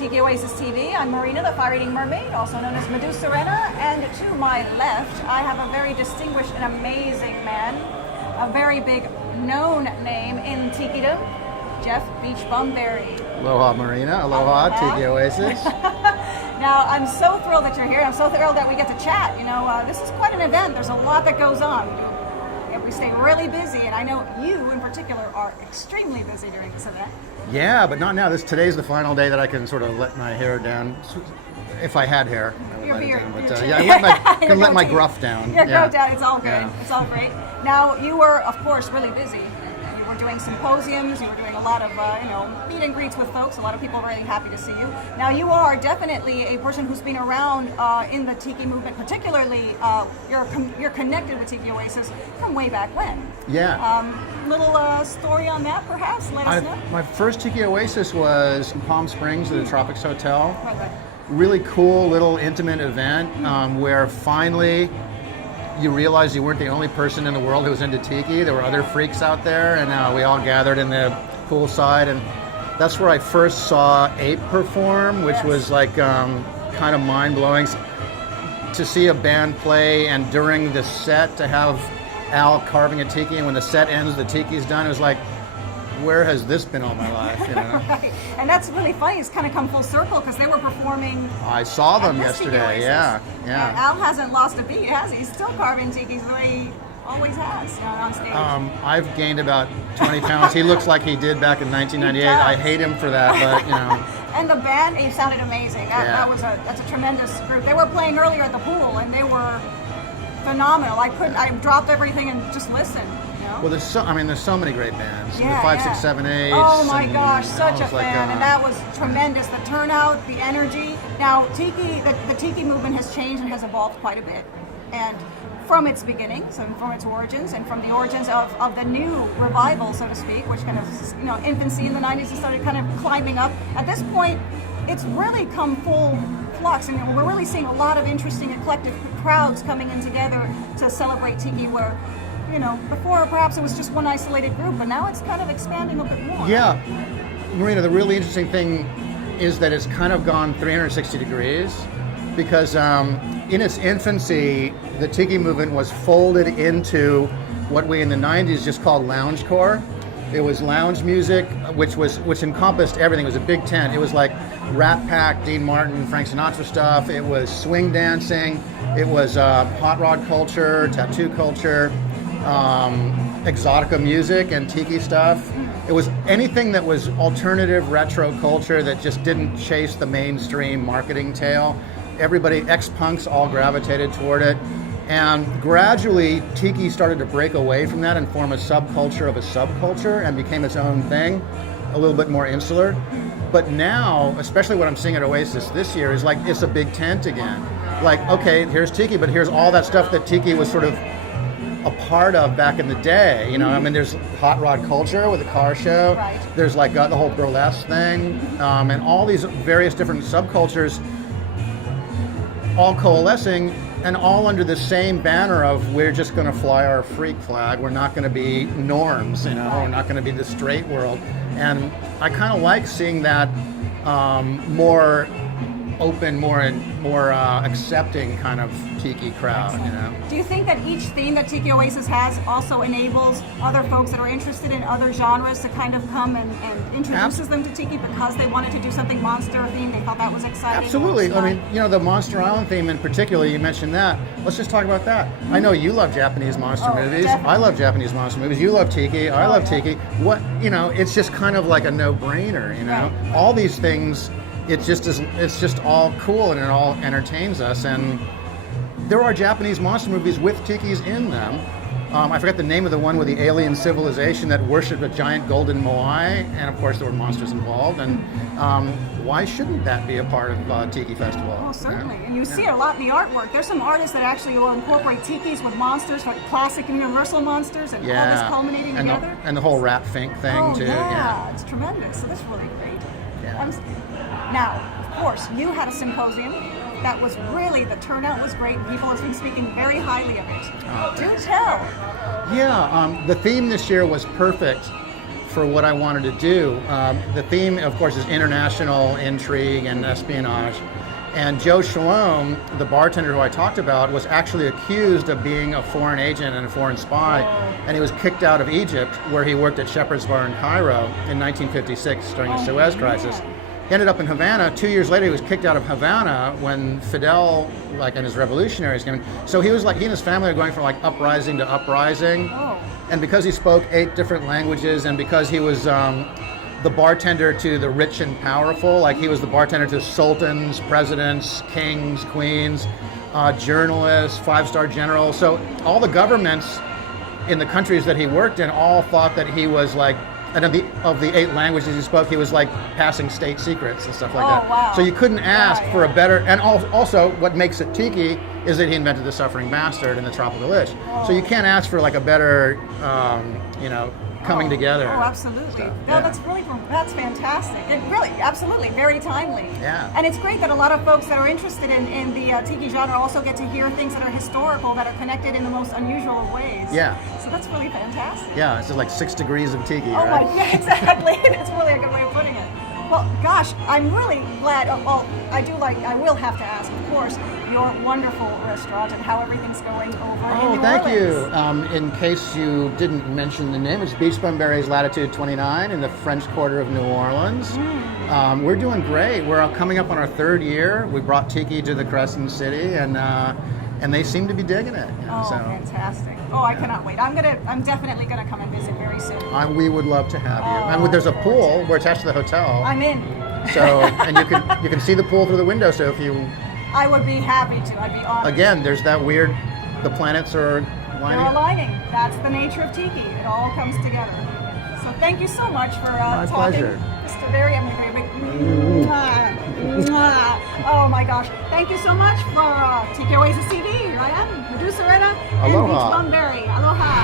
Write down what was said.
Tiki Oasis TV. I'm Marina, the fire-eating mermaid, also known as MeduSirena. And to my left, I have a very distinguished and amazing man, a very big known name in Tikidom, Jeff Beachbum Berry. Aloha, Marina. Aloha, Tiki Oasis. Now, I'm so thrilled that you're here. I'm so thrilled that we get to chat. You know, this is quite an event. There's a lot that goes on. We stay really busy, and I know you in particular are extremely busy during this event. Yeah, but not now. Today's the final day that I can sort of let my hair down. If I had hair, I would let it down. But I can let my gruff down. Your gruff down. It's all good. Yeah. It's all great. Now, you were, of course, really busy. You were doing symposiums. You were doing a lot of, meet and greets with folks. A lot of people are really happy to see you. Now, you are definitely a person who's been around in the Tiki movement, particularly you're connected with Tiki Oasis from way back when. Yeah. Little story on that, perhaps? Let us know. My first Tiki Oasis was in Palm Springs at the Tropics Hotel. Right. Really cool little intimate event where finally you realized you weren't the only person in the world who was into Tiki. There were other freaks out there, and we all gathered in the poolside, and that's where I first saw Ape perform, which was like kind of mind-blowing to see a band play, and during the set to have Al carving a Tiki, and when the set ends, the Tiki's done. It was like, where has this been all my life? You know? Right. And that's really funny. It's kind of come full circle because they were performing. I saw them yesterday. Yeah. And Al hasn't lost a beat, has he? He's still carving Tikis the way he always has on stage. I've gained about 20 pounds. He looks like he did back in 1998. I hate him for that, but you know. And the band, it sounded amazing. That's a tremendous group. They were playing earlier at the pool, and they were phenomenal. I dropped everything and just listened. Well, there's so many great bands. Yeah, the 5, 6, 7, 8. Oh my gosh, such a fan, and that was tremendous. The turnout, the energy. Now, the Tiki movement has changed and has evolved quite a bit, and from its beginnings and from its origins, and from the origins of the new revival, so to speak, which kind of infancy in the '90s and started kind of climbing up. At this point, it's really come full flux, and we're really seeing a lot of interesting eclectic crowds coming in together to celebrate Tiki, where before perhaps it was just one isolated group, but now it's kind of expanding a bit more. Yeah. Marina, the really interesting thing is that it's kind of gone 360 degrees because in its infancy, the Tiki movement was folded into what we in the 90s just called loungecore. It was lounge music, which encompassed everything. It was a big tent. It was like Rat Pack, Dean Martin, Frank Sinatra stuff. It was swing dancing. It was hot rod culture, tattoo culture, exotica music and Tiki stuff. It was anything that was alternative retro culture that just didn't chase the mainstream marketing tail. Everybody, ex-punks all gravitated toward it. And gradually, Tiki started to break away from that and form a subculture of a subculture and became its own thing, a little bit more insular. But now, especially what I'm seeing at Oasis this year, is like it's a big tent again. Like, okay, here's Tiki, but here's all that stuff that Tiki was sort of a part of back in the day. There's hot rod culture with the car show. Right. There's like the whole burlesque thing, and all these various different subcultures all coalescing and all under the same banner of we're just going to fly our freak flag. We're not going to be norms, We're not going to be the straight world. And I kind of like seeing that more open, more accepting kind of Tiki crowd. Do you think that each theme that Tiki Oasis has also enables other folks that are interested in other genres to kind of come and introduces them to Tiki because they wanted to do something monster themed? They thought that was exciting. Absolutely. The Monster Island theme in particular, you mentioned that. Let's just talk about that. I know you love Japanese monster movies. Definitely. I love Japanese monster movies. You love Tiki. I love Tiki. It's just kind of like a no-brainer, Right. All these things, it's just all cool and it all entertains us. And there are Japanese monster movies with Tikis in them. I forget the name of the one with the alien civilization that worshipped a giant golden moai, and of course there were monsters involved. And why shouldn't that be a part of Tiki Festival? Oh, certainly. And you see it a lot in the artwork. There's some artists that actually will incorporate Tikis with monsters, like classic and universal monsters, and all this culminating together. And the whole Rat Fink thing too. Yeah, it's tremendous. So that's really great. Yeah. Now, of course, you had a symposium that was really, the turnout was great. People have been speaking very highly of it. Do tell. Yeah, the theme this year was perfect for what I wanted to do. The theme, of course, is international intrigue and espionage. And Joe Shalom, the bartender who I talked about, was actually accused of being a foreign agent and a foreign spy. And he was kicked out of Egypt, where he worked at Shepherd's Bar in Cairo in 1956 during the Suez Crisis. He ended up in Havana. 2 years later, he was kicked out of Havana when Fidel, like, and his revolutionaries came in. So he was like, he and his family are going from like uprising to uprising. And because he spoke 8 different languages, and because he was the bartender to the rich and powerful, like he was the bartender to sultans, presidents, kings, queens, journalists, 5-star generals. So all the governments in the countries that he worked in all thought that he was like, and of the 8 languages he spoke, he was like passing state secrets and stuff like that. Wow. So you couldn't ask for a better, and also what makes it tiki is that he invented the Suffering Bastard and the Tropical Dish. So you can't ask for like a better, coming together. Oh, absolutely. Stuff. No, Yeah. that's fantastic. It really, absolutely, very timely. Yeah. And it's great that a lot of folks that are interested in the tiki genre also get to hear things that are historical, that are connected in the most unusual ways. Yeah. So that's really fantastic. Yeah, it's just like 6 degrees of tiki, Oh right? my, yeah, exactly. That's really a good way of putting it. Well, gosh, I'm really glad. Well, I will have to ask, of course, your wonderful restaurant and how everything's going over in New thank Orleans. you. In case you didn't mention the name, it's Beachbum Berries Latitude 29 in the French Quarter of New Orleans. We're doing great. We're coming up on our 3rd year. We brought tiki to the Crescent City, and they seem to be digging it. Fantastic. Oh, I cannot wait. I'm definitely gonna come and visit very soon. We would love to have you. And there's a pool. We're attached to the hotel. I'm in. So, and you can see the pool through the window. So if you, I would be happy to. I'd be honored. again, there's that weird, the planets are They're lining up. aligning. That's the nature of tiki. It all comes together. So thank you so much for My talking, pleasure. Mr. Berry. I'm gonna give you a big mwah, mwah. Oh my gosh! Thank you so much for Tiki Oasis TV. Here I am, MeduSirena and Aloha. Beachbum Berry. Aloha.